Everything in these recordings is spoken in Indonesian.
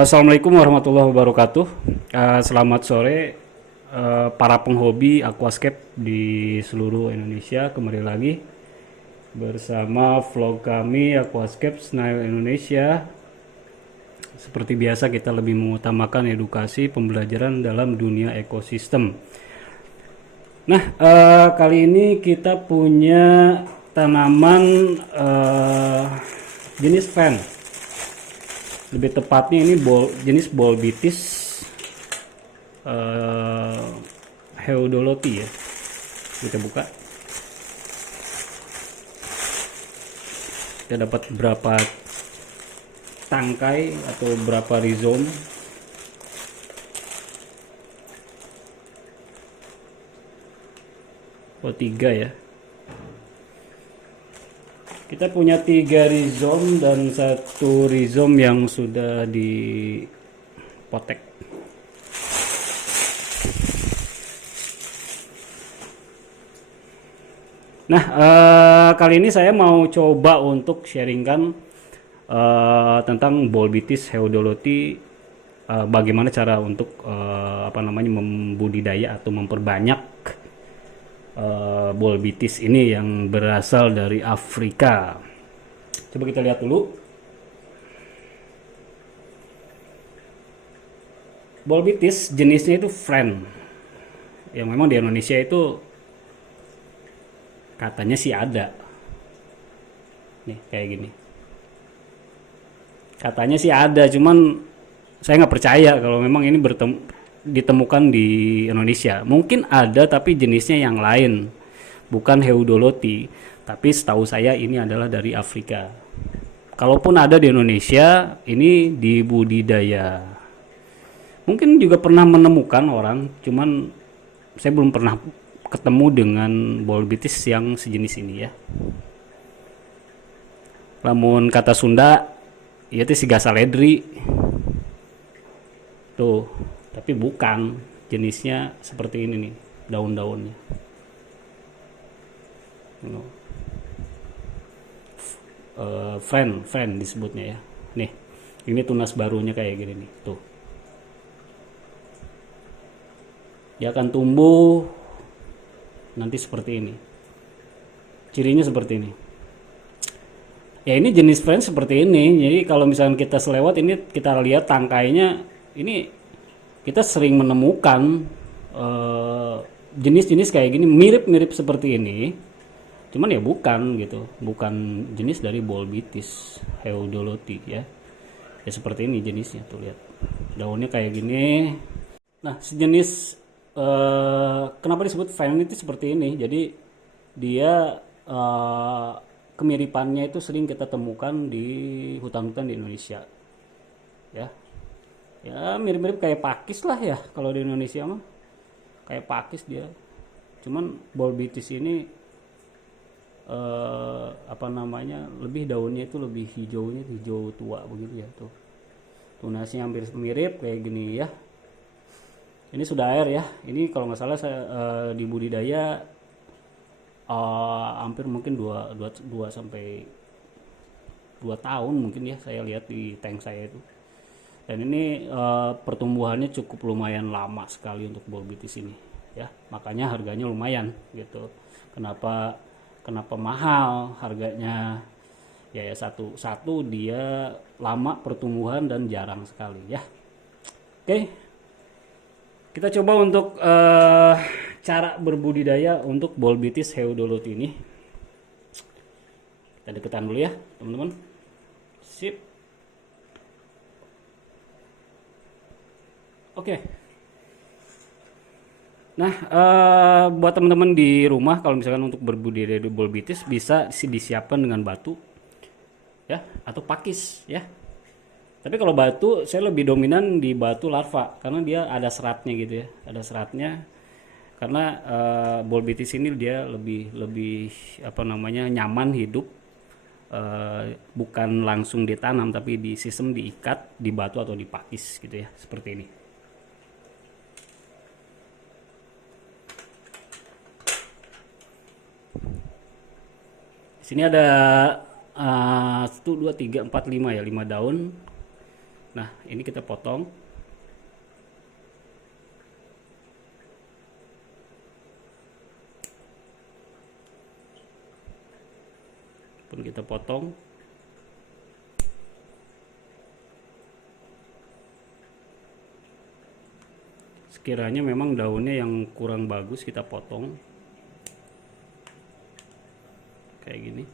Assalamualaikum warahmatullahi wabarakatuh. Selamat sore para penghobi aquascape di seluruh Indonesia. Kembali lagi bersama vlog kami Aquascape Snail Indonesia. Seperti biasa kita lebih mengutamakan edukasi pembelajaran dalam dunia ekosistem. Nah, kali ini kita punya tanaman jenis fan. Lebih tepatnya ini jenis Bolbitis Heudoloti ya. Kita buka. Kita dapat berapa tangkai atau berapa rhizome. Oh, 3 ya. Kita punya 3 rhizome dan 1 rhizome yang sudah dipotek. Nah, kali ini saya mau coba untuk sharingkan tentang Bolbitis Heudoloti, bagaimana cara untuk membudidaya atau memperbanyak Bolbitis ini yang berasal dari Afrika. Coba kita lihat dulu. Bolbitis jenisnya itu friend, yang memang di Indonesia itu katanya sih ada. Nih kayak gini. Katanya sih ada, cuman saya nggak percaya kalau memang ini ditemukan di Indonesia. Mungkin ada tapi jenisnya yang lain, bukan Heudoloti. Tapi setahu saya ini adalah dari Afrika. Kalaupun ada di Indonesia, ini dibudidaya. Mungkin juga pernah menemukan orang, cuman saya belum pernah ketemu dengan Bolbitis yang sejenis ini ya. Lamun kata Sunda, itu si gasaledri. Tuh, tapi bukan, jenisnya seperti ini nih daun-daunnya. Friend disebutnya ya. Nih, ini tunas barunya kayak gini nih, tuh. Dia akan tumbuh nanti seperti ini. Cirinya seperti ini. Ya ini jenis friend seperti ini. Jadi kalau misalnya kita selewat ini kita lihat tangkainya, ini kita sering menemukan jenis-jenis kayak gini, mirip-mirip seperti ini, cuman ya bukan gitu, bukan jenis dari Bolbitis Heudoloti ya. Ya seperti ini jenisnya, tuh lihat daunnya kayak gini. Nah sejenis kenapa disebut fan itu seperti ini, jadi dia kemiripannya itu sering kita temukan di hutan-hutan di Indonesia ya. Ya mirip-mirip kayak pakis lah ya kalau di Indonesia mah, kayak pakis dia. Cuman Bolbitis ini lebih daunnya itu lebih hijaunya, hijau tua begitu ya. Tuh tunasnya hampir mirip kayak gini ya. Ini sudah air ya. Ini kalau nggak salah saya dibudidaya hampir mungkin 2 sampai 2 tahun mungkin ya, saya lihat di tank saya itu. Dan ini pertumbuhannya cukup lumayan lama sekali untuk Bolbitis ini ya, makanya harganya lumayan gitu. Kenapa mahal harganya ya, satu dia lama pertumbuhan dan jarang sekali ya. Oke, kita coba untuk cara berbudidaya untuk Bolbitis Heudoloti ini. Kita deketan dulu ya teman-teman. Sip. Oke. Nah, buat teman-teman di rumah kalau misalkan untuk berbudidaya Bolbitis bisa disiapkan dengan batu ya atau pakis ya. Tapi kalau batu saya lebih dominan di batu larva karena dia ada seratnya gitu ya. Ada seratnya karena Bolbitis ini dia lebih nyaman hidup, bukan langsung ditanam tapi di sistem diikat di batu atau dipakis gitu ya, seperti ini. Sini ada 1, 2, 3, 4, 5 ya, 5 daun. Nah, ini kita potong. Pun kita potong. Sekiranya memang daunnya yang kurang bagus kita potong kayak gini.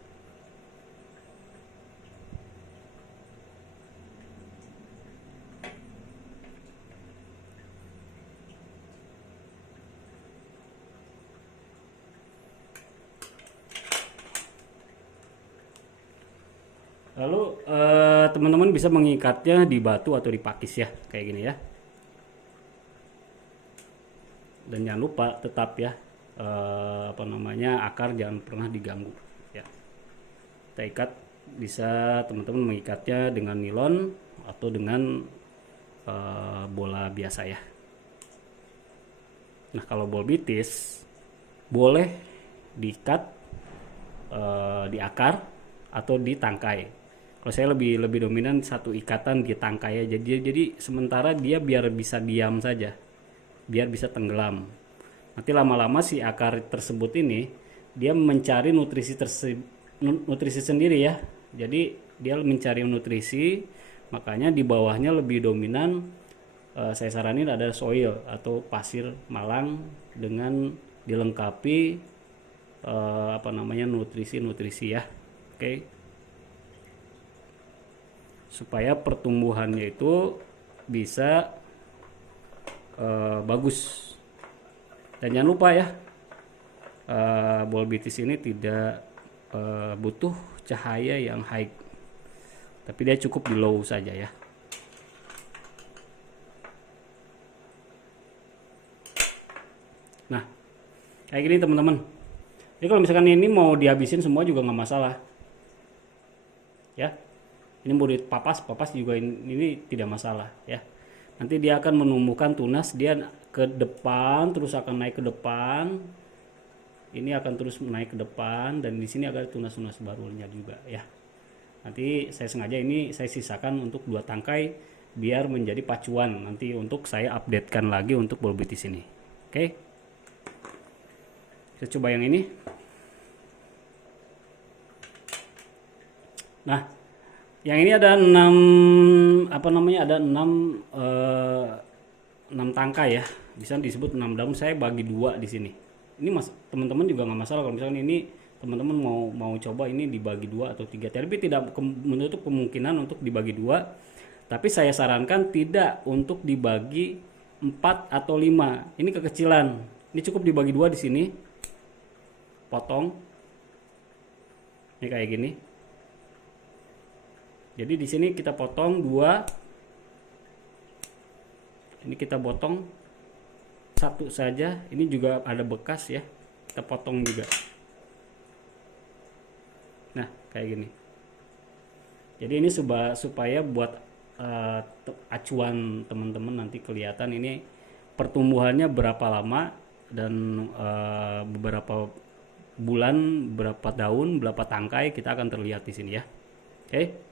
Lalu teman-teman bisa mengikatnya di batu atau di pakis ya, kayak gini ya. Dan jangan lupa tetap ya akar jangan pernah diganggu ya. Kita ikat, bisa teman-teman mengikatnya dengan nilon atau dengan bola biasa ya. Nah, kalau bolbitis boleh diikat di akar atau di tangkai. Kalau saya lebih dominan satu ikatan di tangkai aja. Jadi sementara dia biar bisa diam saja, biar bisa tenggelam. Nanti lama-lama si akar tersebut ini dia mencari nutrisi sendiri ya. Jadi dia mencari nutrisi, makanya di bawahnya lebih dominan saya saranin ada soil atau pasir malang dengan dilengkapi nutrisi ya. Oke. Supaya pertumbuhannya itu bisa bagus. Dan jangan lupa ya, bolbitis ini tidak butuh cahaya yang high, tapi dia cukup di low saja ya. Nah, kayak gini teman-teman. Jadi kalau misalkan ini mau dihabisin semua juga nggak masalah ya. Ini mau dipapas juga ini tidak masalah ya. Nanti dia akan menumbuhkan tunas, dia ke depan terus akan naik ke depan. Ini akan terus naik ke depan dan di sini ada tunas-tunas barunya juga ya. Nanti saya sengaja ini saya sisakan untuk 2 tangkai biar menjadi pacuan nanti untuk saya updatekan lagi untuk bolbitis ini. Oke. Kita coba yang ini. Nah, yang ini ada 6 ada 6 tangkai ya. Bisa disebut 6 daun, saya bagi 2 di sini. Ini teman-teman juga nggak masalah kalau misalnya ini teman-teman mau coba ini dibagi 2 atau 3. Tapi tidak menutup kemungkinan untuk dibagi 2. Tapi saya sarankan tidak untuk dibagi 4 atau 5. Ini kekecilan. Ini cukup dibagi 2 di sini. Potong. Ini kayak gini. Jadi di sini kita potong 2. Ini kita potong 1 saja. Ini juga ada bekas ya. Kita potong juga. Nah, kayak gini. Jadi ini supaya buat acuan teman-teman nanti kelihatan ini pertumbuhannya berapa lama dan beberapa bulan, berapa daun, berapa tangkai kita akan terlihat di sini ya. Oke.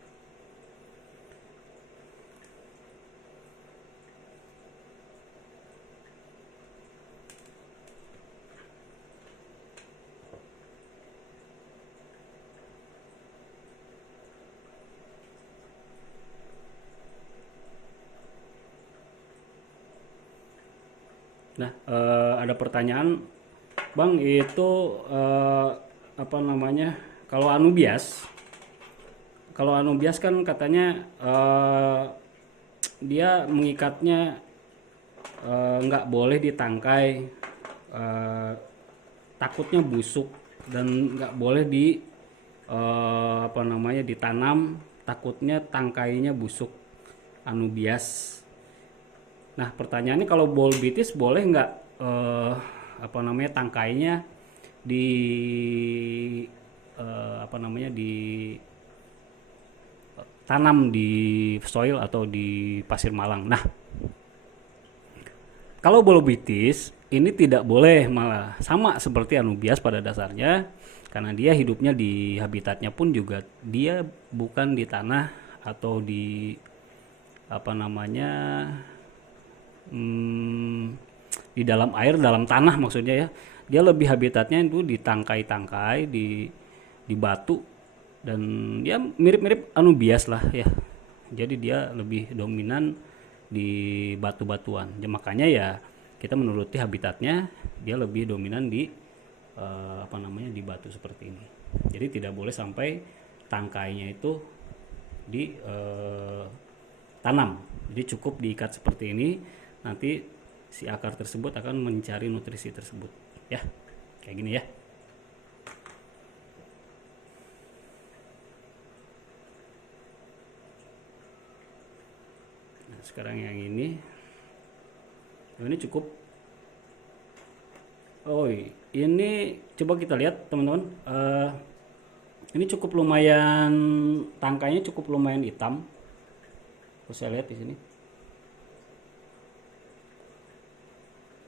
Nah, ada pertanyaan, Bang, itu kalau anubias kan katanya dia mengikatnya nggak boleh ditangkai, takutnya busuk, dan nggak boleh ditanam, takutnya tangkainya busuk anubias. Nah, pertanyaannya kalau bolbitis boleh nggak tangkainya ditanam di soil atau di pasir malang. Nah, kalau bolbitis ini tidak boleh, malah sama seperti anubias pada dasarnya, karena dia hidupnya di habitatnya pun juga dia bukan di tanah atau di apa namanya, hmm, di dalam air, dalam tanah maksudnya ya. Dia lebih habitatnya itu di tangkai-tangkai, di batu, dan ya mirip-mirip anubias lah ya. Jadi dia lebih dominan di batu-batuan. Ya, makanya ya kita menuruti habitatnya, dia lebih dominan di apa namanya, di batu seperti ini. Jadi tidak boleh sampai tangkainya itu di tanam. Jadi cukup diikat seperti ini, nanti si akar tersebut akan mencari nutrisi tersebut. Ya, kayak gini ya. Nah, sekarang yang ini cukup. Oh, ini coba kita lihat teman-teman. Ini cukup lumayan, tangkainya cukup lumayan hitam. Bisa lihat di sini.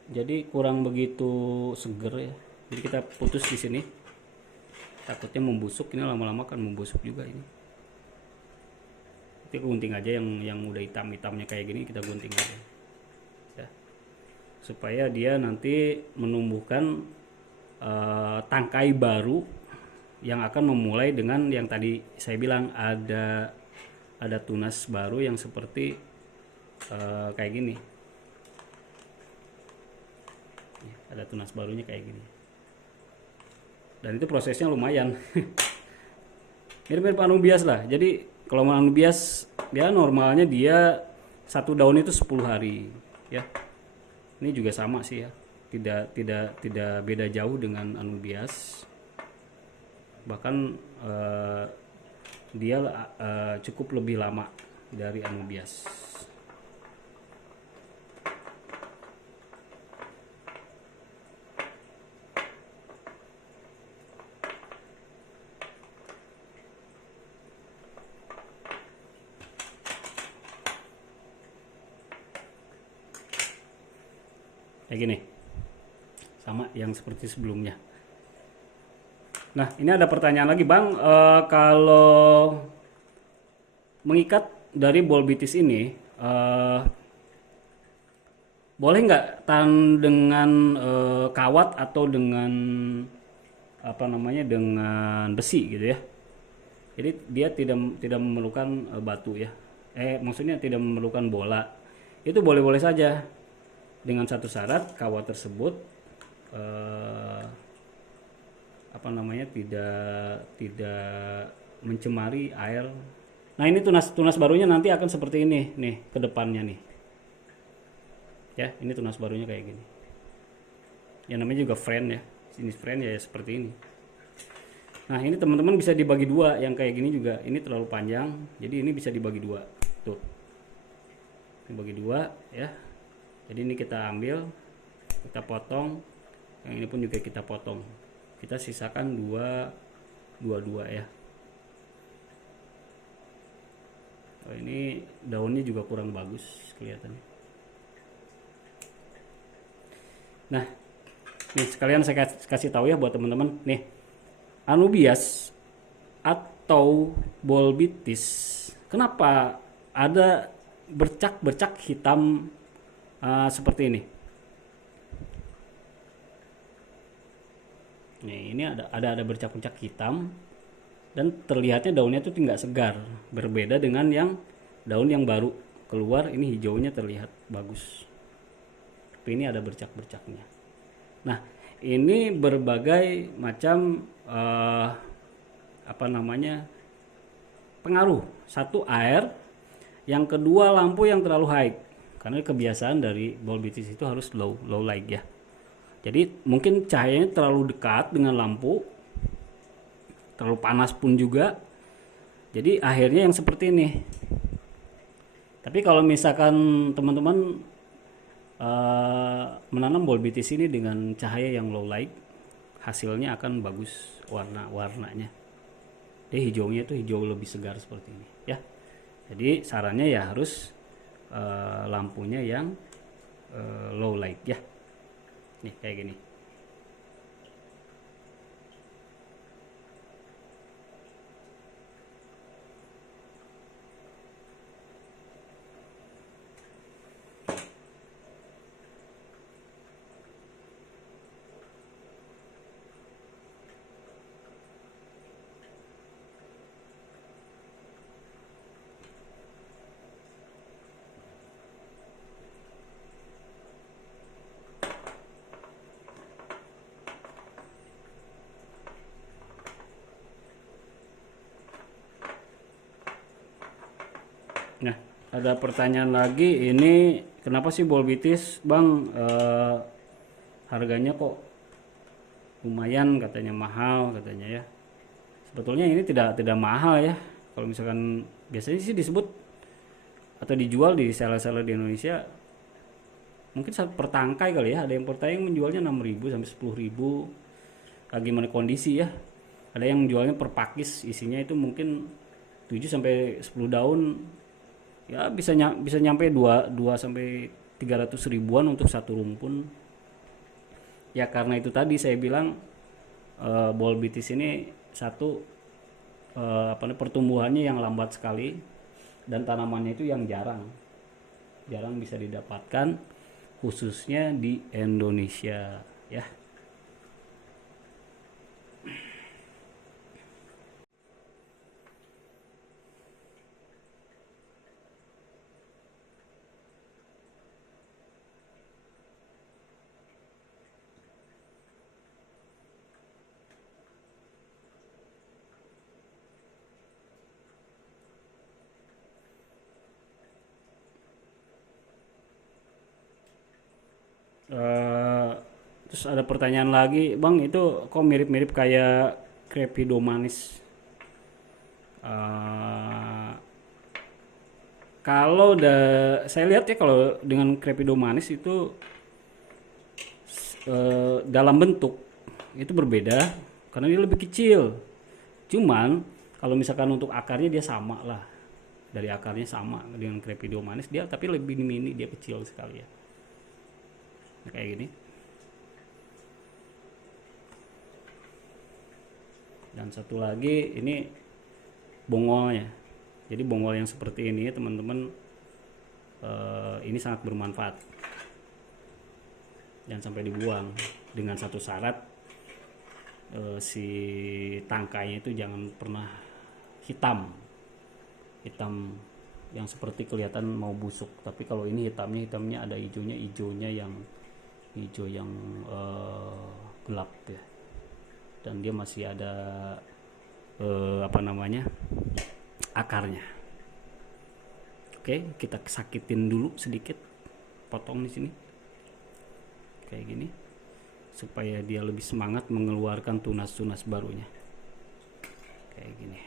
Jadi kurang begitu seger ya. Jadi kita putus di sini. Takutnya membusuk, ini lama-lama kan membusuk juga ini. Kita gunting aja yang udah hitam-hitamnya kayak gini, kita gunting aja. Ya. Supaya dia nanti menumbuhkan tangkai baru yang akan memulai dengan yang tadi saya bilang, ada tunas baru yang seperti kayak gini. Ada tunas barunya kayak gini. Dan itu prosesnya lumayan. Mirip-mirip anubias lah. Jadi kalau anubias dia normalnya dia satu daun itu 10 hari ya. Ini juga sama sih ya. Tidak beda jauh dengan anubias. Bahkan dia cukup lebih lama dari anubias. Kayak gini, sama yang seperti sebelumnya. Nah, ini ada pertanyaan lagi Bang, kalau mengikat dari bolbitis ini, boleh nggak dengan kawat atau dengan apa namanya, dengan besi gitu ya? Jadi dia tidak memerlukan batu ya, maksudnya tidak memerlukan bola. Itu boleh-boleh saja, dengan satu syarat, kawat tersebut apa namanya, tidak mencemari air. Nah, ini tunas barunya nanti akan seperti ini nih ke depannya nih. Ya, ini tunas barunya kayak gini. Yang namanya juga friend ya. Jenis friend ya seperti ini. Nah, ini teman-teman bisa dibagi dua, yang kayak gini juga. Ini terlalu panjang, jadi ini bisa dibagi dua. Tuh. Dibagi dua ya. Jadi ini kita ambil, kita potong, yang ini pun juga kita potong. Kita sisakan dua ya. Oh, ini daunnya juga kurang bagus kelihatannya. Nah, nih sekalian saya kasih tahu ya buat teman-teman. Nih, anubias atau bolbitis, kenapa ada bercak-bercak hitam seperti ini? Nih, ini ada bercak-bercak hitam dan terlihatnya daunnya itu tidak segar, berbeda dengan yang daun yang baru keluar, ini hijaunya terlihat bagus. Tapi ini ada bercak-bercaknya. Nah, ini berbagai macam apa namanya, pengaruh. Satu, air, yang kedua lampu yang terlalu high. Karena kebiasaan dari bolbitis itu harus low light ya. Jadi mungkin cahayanya terlalu dekat dengan lampu, terlalu panas pun juga. Jadi akhirnya yang seperti ini. Tapi kalau misalkan teman-teman menanam bolbitis ini dengan cahaya yang low light, hasilnya akan bagus warnanya. Dia hijaunya itu hijau lebih segar seperti ini ya. Jadi sarannya ya harus lampunya yang low light ya. Nih kayak gini. Nah, ada pertanyaan lagi, ini kenapa sih bolbitis bang harganya kok lumayan, katanya mahal katanya ya. Sebetulnya ini tidak mahal ya. Kalau misalkan biasanya sih disebut atau dijual di seller-seller di Indonesia mungkin per tangkai kali ya. Ada yang per tangkai menjualnya 6.000 sampai 10.000. Gimana kondisi ya. Ada yang menjualnya per pakis, isinya itu mungkin 7 sampai 10 daun. Ya bisa nyampe 2 sampai 300 ribuan untuk satu rumpun. Ya karena itu tadi saya bilang bolbitis ini satu pertumbuhannya yang lambat sekali dan tanamannya itu yang jarang bisa didapatkan khususnya di Indonesia ya. Eh, Terus ada pertanyaan lagi, bang itu kok mirip-mirip kayak Crepidomanis. Eh, Kalau saya lihat ya kalau dengan Crepidomanis itu dalam bentuk itu berbeda karena dia lebih kecil. Cuman kalau misalkan untuk akarnya dia sama lah, dari akarnya sama dengan Crepidomanis dia, tapi lebih mini, dia kecil sekali ya. Nah, kayak gini. Dan satu lagi ini bongolnya. Jadi bongol yang seperti ini teman-teman ini sangat bermanfaat. Jangan sampai dibuang, dengan satu syarat si tangkainya itu jangan pernah hitam yang seperti kelihatan mau busuk. Tapi kalau ini hitamnya ada hijaunya yang hijau yang gelap ya, dan dia masih ada akarnya. Oke, kita sakitin dulu sedikit, potong di sini kayak gini supaya dia lebih semangat mengeluarkan tunas-tunas barunya kayak gini.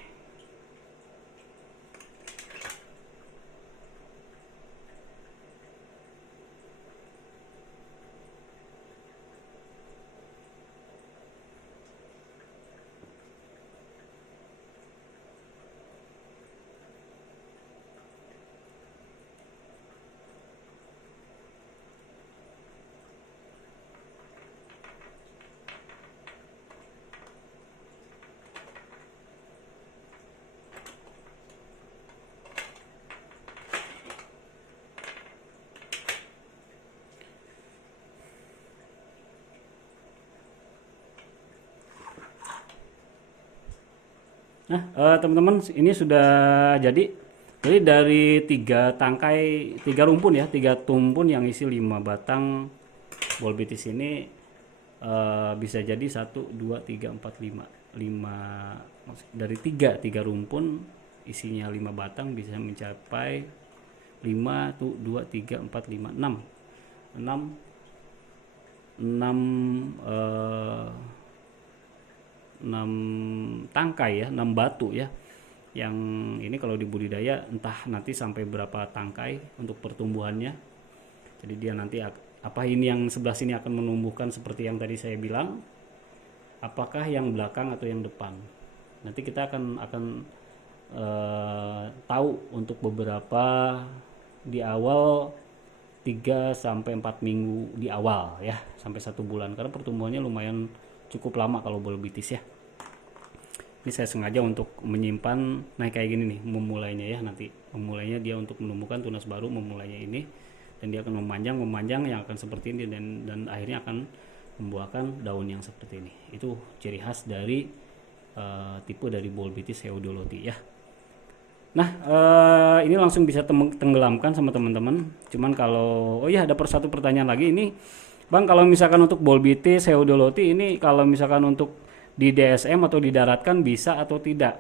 Nah, teman-teman, ini sudah jadi. Jadi dari 3 rumpun ya, 3 tumpun yang isi 5 batang bolbitis ini bisa jadi 1, 2, 3, 4, 5. Dari 3 rumpun isinya 5 batang bisa mencapai 5 tuh 2, 3, 4, 5, 6 tangkai ya, 6 batu ya. Yang ini kalau dibudidaya entah nanti sampai berapa tangkai untuk pertumbuhannya. Jadi dia nanti apa ini yang sebelah sini akan menumbuhkan seperti yang tadi saya bilang, apakah yang belakang atau yang depan. Nanti kita akan tahu untuk beberapa di awal 3 sampai 4 minggu di awal ya, sampai 1 bulan, karena pertumbuhannya lumayan cukup lama kalau bolbitis ya. Ini saya sengaja untuk menyimpan naik kayak gini nih memulainya ya, nanti memulainya dia untuk menumbuhkan tunas baru memulainya ini, dan dia akan memanjang yang akan seperti ini dan akhirnya akan membuahkan daun yang seperti ini. Itu ciri khas dari tipe dari bolbitis heudoloti ya. Nah, ini langsung bisa tenggelamkan sama teman-teman. Cuman kalau ada satu pertanyaan lagi ini, Bang, kalau misalkan untuk bolbitis heudoloti ini kalau misalkan untuk di DSM atau didaratkan bisa atau tidak?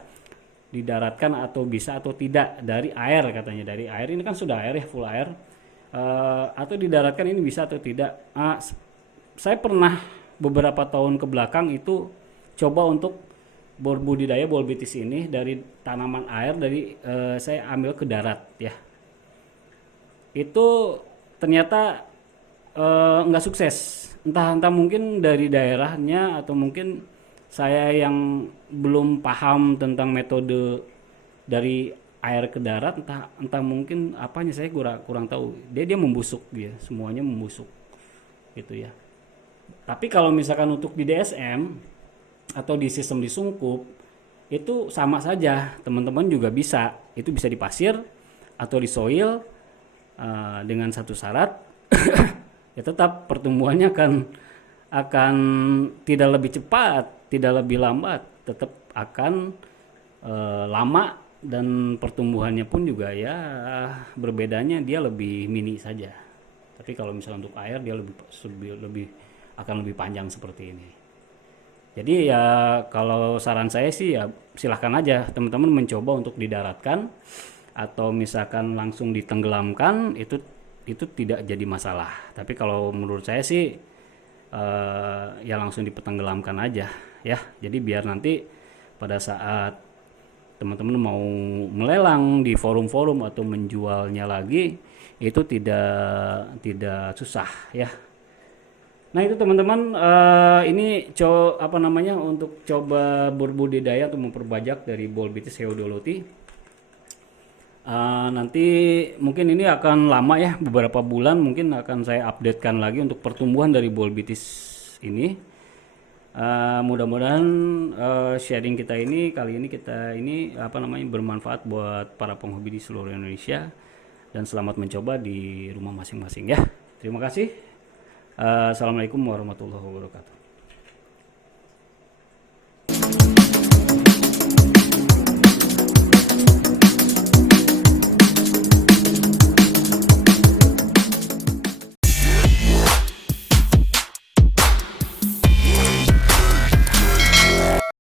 didaratkan atau bisa atau tidak dari air, katanya dari air ini kan sudah air ya, full air. Atau didaratkan ini bisa atau tidak. Saya pernah beberapa tahun ke belakang itu coba untuk berbudidaya bolbitis ini dari tanaman air, dari saya ambil ke darat ya. Itu ternyata nggak sukses, entah mungkin dari daerahnya atau mungkin saya yang belum paham tentang metode dari air ke darat, entah mungkin apanya, saya kurang tahu. Dia membusuk, dia semuanya membusuk gitu ya. Tapi kalau misalkan untuk di DSM atau di sistem disungkup itu sama saja, teman-teman juga bisa, itu bisa di pasir atau di soil, dengan satu syarat ya tetap pertumbuhannya akan tidak lebih cepat, tidak lebih lambat, tetap akan lama, dan pertumbuhannya pun juga ya berbedanya, dia lebih mini saja. Tapi kalau misalnya untuk air dia akan lebih panjang seperti ini. Jadi ya kalau saran saya sih ya silahkan aja teman-teman mencoba untuk didaratkan atau misalkan langsung ditenggelamkan, itu tidak jadi masalah. Tapi kalau menurut saya sih ya langsung dipetenggelamkan aja ya. Jadi biar nanti pada saat teman-teman mau melelang di forum-forum atau menjualnya lagi itu tidak susah ya. Nah itu teman-teman, ini untuk coba berbudidaya atau memperbajak dari bolbitis heodoluti. Nanti mungkin ini akan lama ya, beberapa bulan mungkin akan saya updatekan lagi untuk pertumbuhan dari bolbitis ini. Mudah-mudahan sharing kita ini kali ini bermanfaat buat para penghobi di seluruh Indonesia, dan selamat mencoba di rumah masing-masing ya. Terima kasih. Assalamualaikum warahmatullahi wabarakatuh.